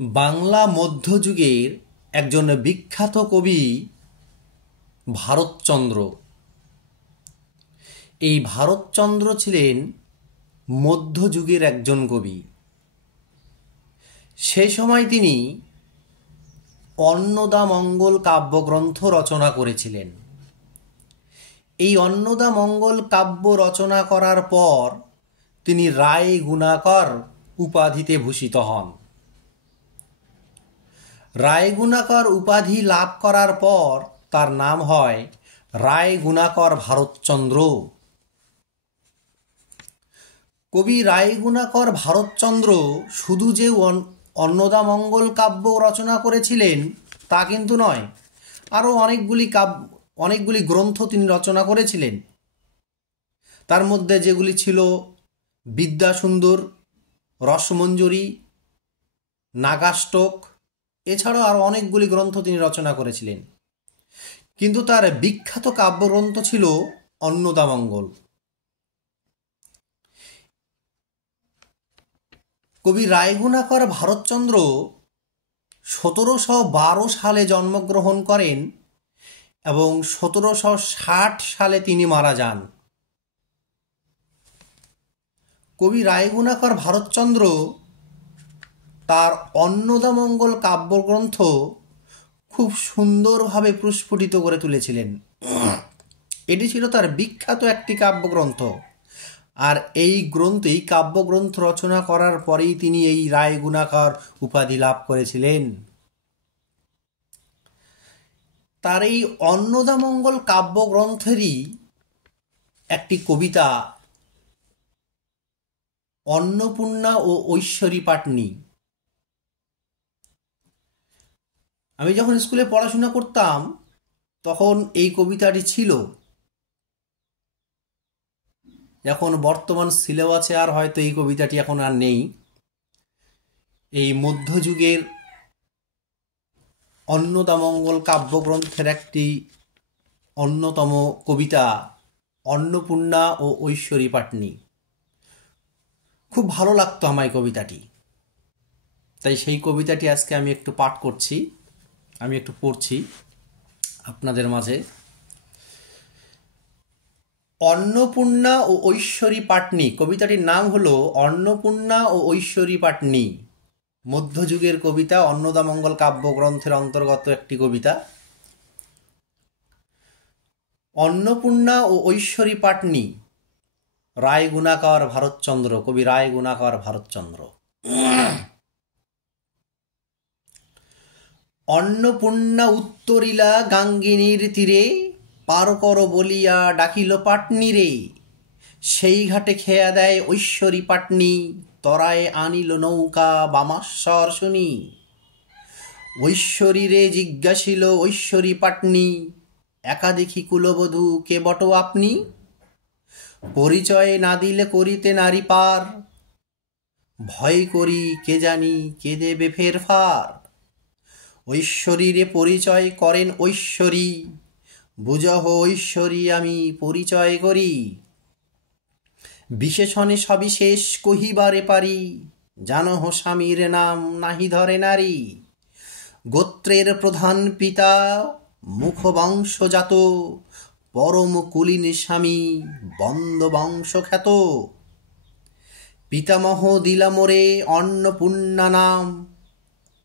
বাংলা মধ্যযুগের একজন বিখ্যাত কবি ভারতচন্দ্র। এই ভারতচন্দ্র ছিলেন মধ্যযুগের একজন কবি। সে সময় তিনি অন্নদামঙ্গল কাব্যগ্রন্থ রচনা করেছিলেন। এই অন্নদামঙ্গল কাব্য রচনা করার পর তিনি রায় গুণাকর উপাধিতে ভূষিত হন। রায় গুণাকর উপাধি লাভ করার পর তার নাম হয় রায় গুণাকর ভারতচন্দ্র। কবি রায় গুণাকর ভারতচন্দ্র শুধু যে অন্নদামঙ্গল কাব্য রচনা করেছিলেন তা কিন্তু নয়, আরও অনেকগুলি গ্রন্থ তিনি রচনা করেছিলেন। তার মধ্যে যেগুলি ছিল বিদ্যাসুন্দর, রসমঞ্জরি, নাগাষ্টক, এছাড়াও আরও অনেকগুলি গ্রন্থ তিনি রচনা করেছিলেন। কিন্তু তার বিখ্যাত কাব্যগ্রন্থ ছিল অন্নদামঙ্গল। কবি রায়গুণাকর ভারতচন্দ্র 1712 সালে জন্মগ্রহণ করেন এবং 1760 সালে তিনি মারা যান। কবি রায়গুণাকর ভারতচন্দ্র তার অন্নদামঙ্গল কাব্যগ্রন্থ খুব সুন্দরভাবে প্রস্ফুটিত করে তুলেছিলেন। এটি ছিল তার বিখ্যাত একটি কাব্যগ্রন্থ। আর এই কাব্যগ্রন্থ রচনা করার পরেই তিনি এই রায় গুণাকর উপাধি লাভ করেছিলেন। তার এই অন্নদামঙ্গল কাব্যগ্রন্থেরই একটি কবিতা অন্নপূর্ণা ও ঐশ্বরী পাটনি। আমি যখন স্কুলে পড়াশোনা করতাম তখন এই কবিতাটি ছিল। এখন বর্তমান সিলেবাসে আর হয়তো এই কবিতাটি এখন আর নেই। এই মধ্যযুগের অন্নদামঙ্গল কাব্যগ্রন্থের একটি অন্যতম কবিতা অন্নপূর্ণা ও ঐশ্বরী পাটনি। খুব ভালো লাগতো আমার কবিতাটি, তাই সেই কবিতাটি আজকে আমি একটু পাঠ করছি, আমি একটু পড়ছি আপনাদের মাঝে। অন্নপূর্ণা ও ঐশ্বরী পাটনি, কবিতাটির নাম হলো অন্নপূর্ণা ও ঐশ্বরী পাটনি। মধ্যযুগের কবিতা, অন্নদামঙ্গল কাব্যগ্রন্থের অন্তর্গত একটি কবিতা। অন্নপূর্ণা ও ঐশ্বরী পাটনি, রায় গুণাকর ভারতচন্দ্র, কবি রায় গুণাকর ভারতচন্দ্র। অন্নপূর্ণা উত্তরিলা গাঙ্গিনীর তীরে, পার কর বলিয়া ডাকিল পাটনি রে। সেই ঘাটে খেয়া দেয় ঐশ্বরী পাটনি, তরায় আনিল নৌকা বামাশ্বর শুনি। ঐশ্বরী রে জিজ্ঞাসিল ঐশ্বরী পাটনি, একা দেখি কুলবধূ কে বট আপনি? পরিচয় না দিলে করিতে নারী পার, ভয় করি কে জানি কে দেবে ফের ফার। ঐশ্বরী রে পরিচয় করেন ঐশ্বরী, বুঝহ ঐশ্বরী আমি পরিচয় করি। বিশেষণে সবিশেষ কহিবারে পারি, জানহ স্বামীর নাম নাহি ধরে নারী। গোত্রের প্রধান পিতা মুখ বংশজাত, পরম কুলীন স্বামী বন্দ বংশ খ্যাত। পিতামহ দিলা মোরে অন্নপূর্ণা নাম,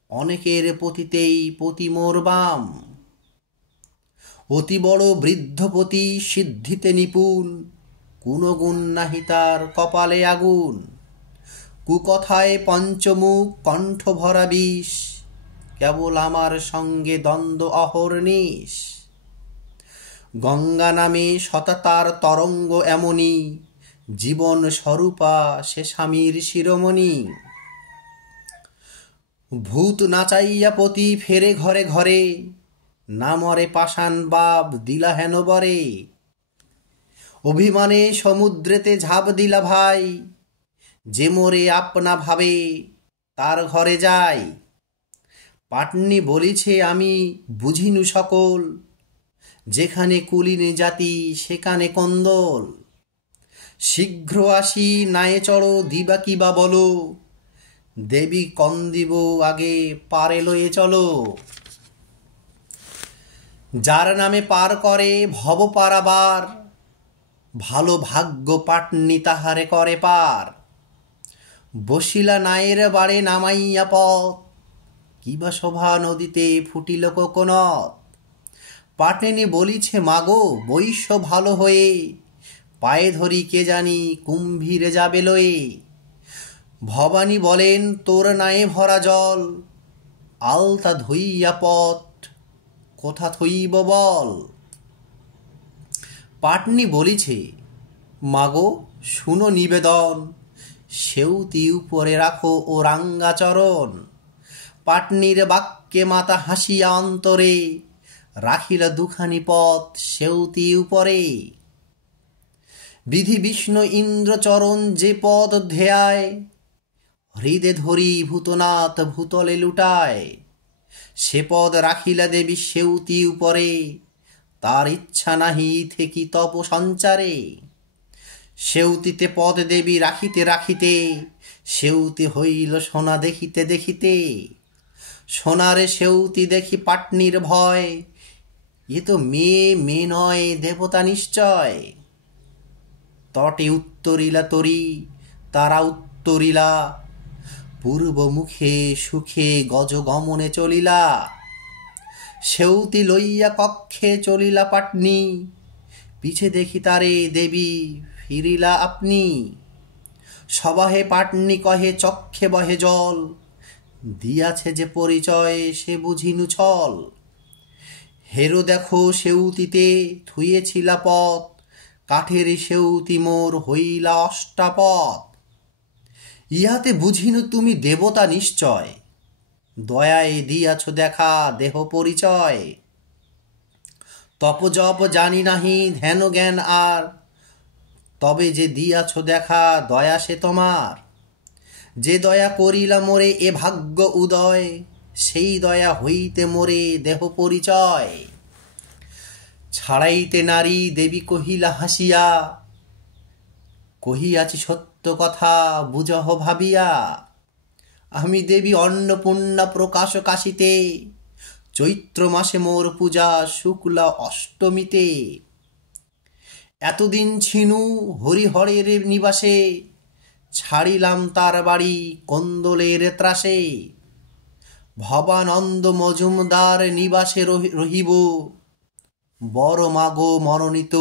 অনেকের পতিতেই পতি মোর বাম। অতি বড় বৃদ্ধপতি সিদ্ধিতে নিপুণ, কোন গুণ নাহি তার কপালে আগুন। কুকথায় পঞ্চমুখ কণ্ঠ ভরা বিষ, কেবল আমার সঙ্গে দ্বন্দ্ব অহর্নিশ। গঙ্গা নামে শতাতার তরঙ্গ এমনি, জীবন স্বরূপা সে স্বামীর শিরোমণি। ভূত নাচাইয়া পতি ফেরে ঘরে ঘরে, না মরে পাষাণ বাপ দিলা হেন বরে। অভিমানে সমুদ্রেতে ঝাঁপ দিলা ভাই, যে মোরে আপনা ভাবে তার ঘরে যাই। পাটনি বলিছে আমি বুঝিনু সকল, যেখানে কুলীন জাতি সেখানে কন্দল। শীঘ্র আসি নায়ে চড়ো দিবা কিবা বলো, দেবী কন্দিব আগে পারে লয়ে চলো। যার নামে পার করে ভব পারাবার, ভালো ভাগ্য পাটনি তাহারে করে পার। বসিলা নায়ের বাড়ে নামাইয়া পথ, কিবা শোভা নদীতে ফুটিল কোকোনদ। পাটনি বলিছে মাগো বৈশ্য ভালো হয়ে, পায়ে ধরি কে জানি কুম্ভীরে যাবে লয়ে। ভবানী বলেন তোর নায়ে ভরা জল, আলতা ধইয়া পথ কোথা থইব বল। পাটনি বলিছে মাগো শুনো নিবেদন, সেউতি উপরে রাখো ও রাঙ্গাচরণ। পাটনির বাক্যে মাতা হাসিয়া অন্তরে, রাখিলা দুখানি পথ সেউতি উপরে। বিধি বিষ্ণু ইন্দ্রচরণ যে পদ ধ্যেয়ায়, হৃদে ধরি ভূতনাথ ভূতলে লুটায়। সে পদ রাখিলা দেবী সেউতি উপরে, তার ইচ্ছা নাহি থেকি তপ সঞ্চারে। সেউতিতে পদ দেবী রাখিতে রাখিতে, সেউতি হইল সোনা দেখিতে দেখিতে। সোনারে সেউতি দেখি পাটনির ভয়, এ তো মেয়ে নয় দেবতা নিশ্চয়। তটে উত্তরিলা তরি তারা উত্তরিলা, পূর্ব মুখে সুখে গজ গমনে চলিলা। সেউতি লইয়া কক্ষে চলিলা পাটনি, পিছে দেখি তারে দেবী ফিরিলা আপনি। সবাহে পাটনি কহে চক্ষে বহে জল, দিয়াছে যে পরিচয় সে বুঝিনু ছল। হেরো দেখো সেউতিতে থুয়েছিলা পথ, কাঠের সেউতি মোর হইলা অষ্টাপথ। ইহাতে বুঝিনু তুমি দেবতা নিশ্চয়, দয়ায় দিয়াছ দেখা দেহ পরিচয়। তপ জপ জানি নাহি ধ্যান জ্ঞান আর, তবে যে দিয়াছ দেখা দয়া সে তোমার। যে দয়া করিলা মোরে এ ভাগ্য উদয়, সেই দয়া হইতে মোরে দেহ পরিচয়। ছাড়াইতে নারী দেবী কহিলা হাসিয়া, কহিয়াছি সত্য কথা বুঝহ ভাবিয়া। আমি দেবী অন্নপূর্ণা প্রকাশ কাশিতে, চৈত্র মাসে মোর পূজা শুক্লা অষ্টমীতে। এতদিন ছিনু হরিহরের নিবাসে, ছাড়িলাম তার বাড়ি কন্দলের ত্রাসে। ভবানন্দ মজুমদার নিবাসে রহিব, বড় মাগো মনোনীত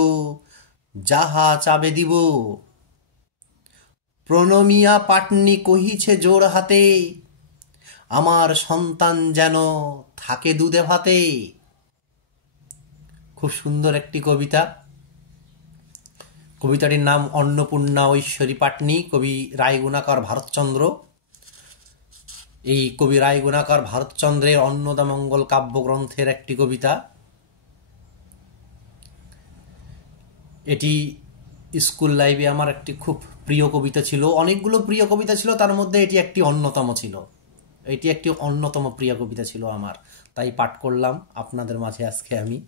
যাহা চাবে দিব। প্রণমিয়া পাটনি কহিছে জোর হাতে, আমার সন্তান যেন থাকে দুধে ভাতে। খুব সুন্দর একটি কবিতা। কবিতাটির নাম অন্নপূর্ণা ঐশ্বরী পাটনি, কবি রায়গুণাকর ভারতচন্দ্র। এই কবি রায়গুণাকর ভারতচন্দ্রের অন্নদামঙ্গল কাব্যগ্রন্থের একটি কবিতা। এটি স্কুল লাইফে আমার একটি খুব প্রিয় কবিতা ছিল। অনেকগুলো প্রিয় কবিতা ছিল, তার মধ্যে এটি একটি অন্যতম ছিল। এটি একটি অন্যতম প্রিয় কবিতা ছিল আমার, তাই পাঠ করলাম আপনাদের মাঝে আজকে আমি।